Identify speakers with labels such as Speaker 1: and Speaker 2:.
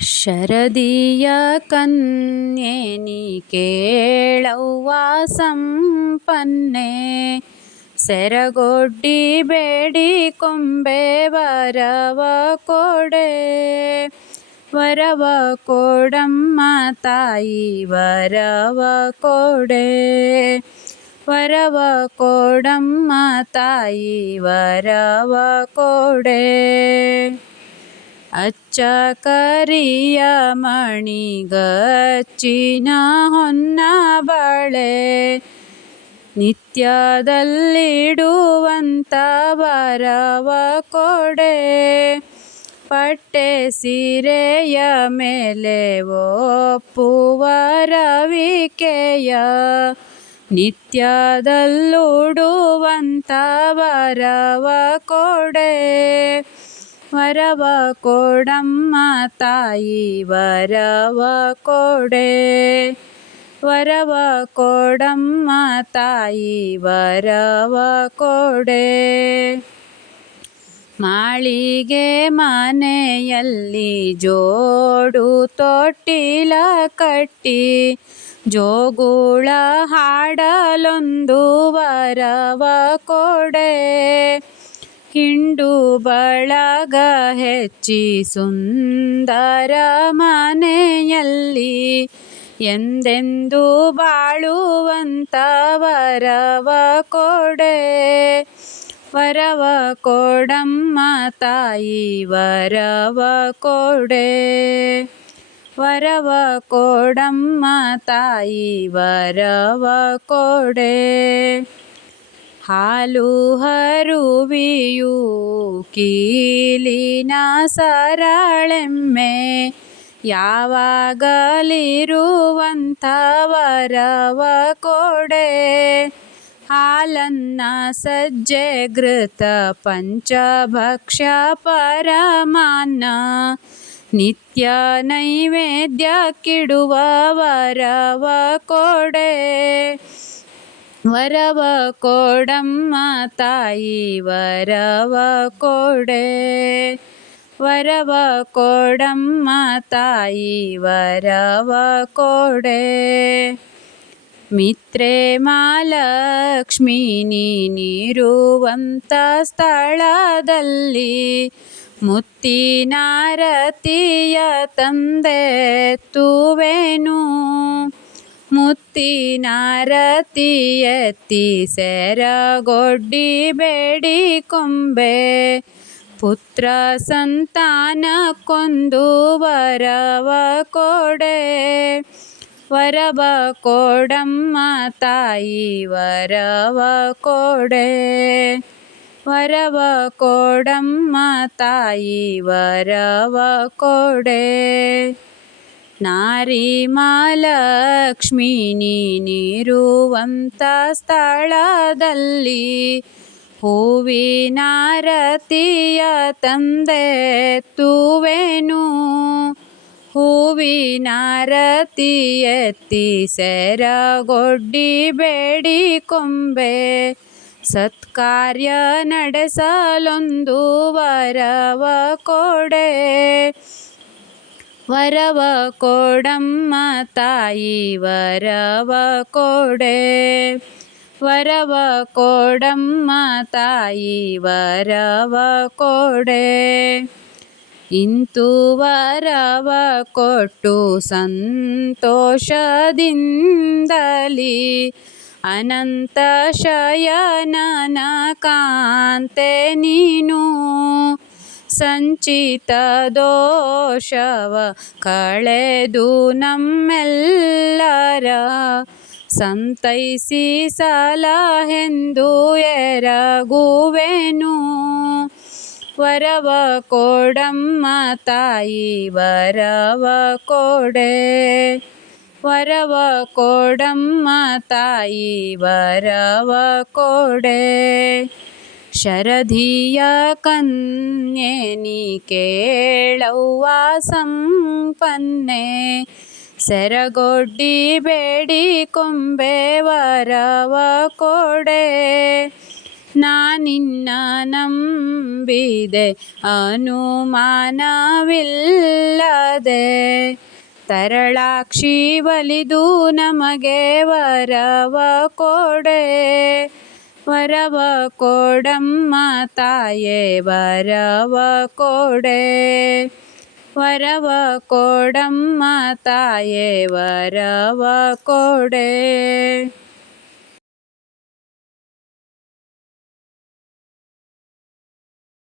Speaker 1: ಶರದಿಯ ಕನ್ಯೆ ನೀ ಕೇಳವ್ವ ಸಂಪನ್ನೆ. ಸೆರಗೊಡ್ಡಿ ಬೇಡಿ ಕೊಂಬೆ ವರವ ಕೊಡೆ. ವರವ ಕೊಡಮ್ಮ ತಾಯಿ ವರವ ಕೊಡೆ. ವರವ ಕೊಡಮ್ಮ ತಾಯಿ ವರವ ಕೊಡೆ. ಅಚ್ಚ ಕರಿಯ ಮಣಿಗಚ್ಚಿನ ಹೊನ್ನ ಬಳೆ, ನಿತ್ಯದಲ್ಲಿಡುವಂತ ವರವ ಕೊಡೆ. ಪಟ್ಟೆ ಸೀರೆಯ ಮೇಲೆ ಒಪ್ಪುವರವಿಕೆಯ ರವಿಕೆಯ, ನಿತ್ಯದಲ್ಲುಡುವಂತ ವರವ ಕೊಡೆ. ವರವ ಕೊಡಮ್ಮ ತಾಯಿ, ವರವ ಕೊಡೆ. ವರವ ಕೊಡಮ್ಮ ತಾಯಿ, ವರವ ಕೊಡೆ. ಮಾಳಿಗೆ ಮನೆಯಲ್ಲಿ ಜೋಡು ತೊಟ್ಟಿಲ ಕಟ್ಟಿ, ಜೋಗುಳ ಹಾಡಲೊಂದು ವರವ ಕೊಡೆ. ಹಿಂಡು ಬಳಗ ಹೆಚ್ಚಿ ಸುಂದರ ಮನೆಯಲ್ಲಿ ಎಂದೆಂದು ವರವ ಕೊಡೆ. ವರವ ಕೊಡಮ್ಮ ತಾಯಿ, ವರವ ಕೊಡೆ. ವರವ ಕೊಡಮ್ಮ ತಾಯಿ, ವರವ ಕೊಡೆ. ಹಾಲು ಹರುವಿಯು ಕೀಲಿನ ಸರಳೆಮ್ಮೆ ಯಾವಾಗಲಿರುವಂಥ ವರವ ಕೊಡೆ. ಹಾಲನ್ನ ಸಜ್ಜೆ ಘೃತ ಪಂಚಭಕ್ಷ ಪರಮಾನ್ನ ನಿತ್ಯ ನೈವೇದ್ಯಕ್ಕಿಡುವ ವರವ ಕೊಡೆ. ವರವ ಕೊಡಮ್ಮ ತಾಯಿ, ವರವ ಕೊಡೆ. ವರವ ಕೊಡಮ್ಮ ತಾಯಿ, ವರವ ಕೊಡೆ. ಮಿತ್ರೆ ಮಾಲಕ್ಷ್ಮೀ ನೀನಿರುವಂಥ ಸ್ಥಳದಲ್ಲಿ ಮುತ್ತಿನಾರತಿಯ ತಂದೆ ತುವೆನು. ಮುತ್ತಿನಾರತಿ ಎತ್ತಿ ಸೆರಗೊಡ್ಡಿ ಬೇಡಿ ಕೊಂಬೆ ಪುತ್ರ ಸಂತಾನ ಕೊಂದು ವರವ ಕೊಡೆ ವರವ ಕೊಡಮ್ಮ ತಾಯಿ ವರವ ಕೊಡೆ ವರವ ಕೊಡಮ್ಮ ತಾಯಿ ವರವ ಕೊಡೆ ನಾರಿ ಮಾಲಕ್ಷ್ಮೀನಿ ನೀನಿರುವಂಥ ಸ್ಥಳದಲ್ಲಿ ಹೂವಿನಾರತಿಯ ತಂದೆ ತುವೆನು. ಹೂವಿನಾರತಿಯತ್ತಿ ಸೆರಗೊಡ್ಡಿ ಬೇಡಿ ಕೊಂಬೆ. ಸತ್ಕಾರ್ಯ ನಡೆಸಲೊಂದು ವರವ ಕೊಡೆ. ವರವ ಕೊಡಮ್ಮ ತಾಯಿ, ವರವ ಕೊಡೆ. ವರವ ಕೊಡಮ್ಮ ತಾಯಿ, ವರವ ಕೊಡೆ. ಇಂತು ವರವ ಕೊಟ್ಟು ಸಂತೋಷದಿಂದಲಿ ಅನಂತ ಶಯನನ ಕಾಂತೆ ನೀನು. ಸಂಚಿತ ದೋಷವ ಕಳೆದು ನಮ್ಮೆಲ್ಲರ ಸಂತೈಸಿ ಸಲಹೆಂದು ಎರಗುವೆನು. ವರವ ಕೊಡಮ್ಮ ತಾಯಿ, ವರವ ಕೊಡೆ. ವರವ ಕೊಡಮ್ಮ ತಾಯಿ, ವರವ ಕೊಡೆ. ಶರಧಿಯ ಕನ್ಯೆ, ನೀ ಕೇಳವ್ವ ಸಂಪನ್ನೆ. ಸೆರಗೊಡ್ಡಿ ಬೇಡಿ ಕೊಂಬೆ ವರವ ಕೊಡೆ. ನಾನಿನ್ನ ನಂಬಿದೆ, ಅನುಮಾನವಿಲ್ಲದೆ. ತರಳಾಕ್ಷಿ ಒಲಿದು ನಮಗೆ ವರವ ಕೊಡೆ. परवकोडं माताय वरवकोडे परवकोडं माताय वरवकोडे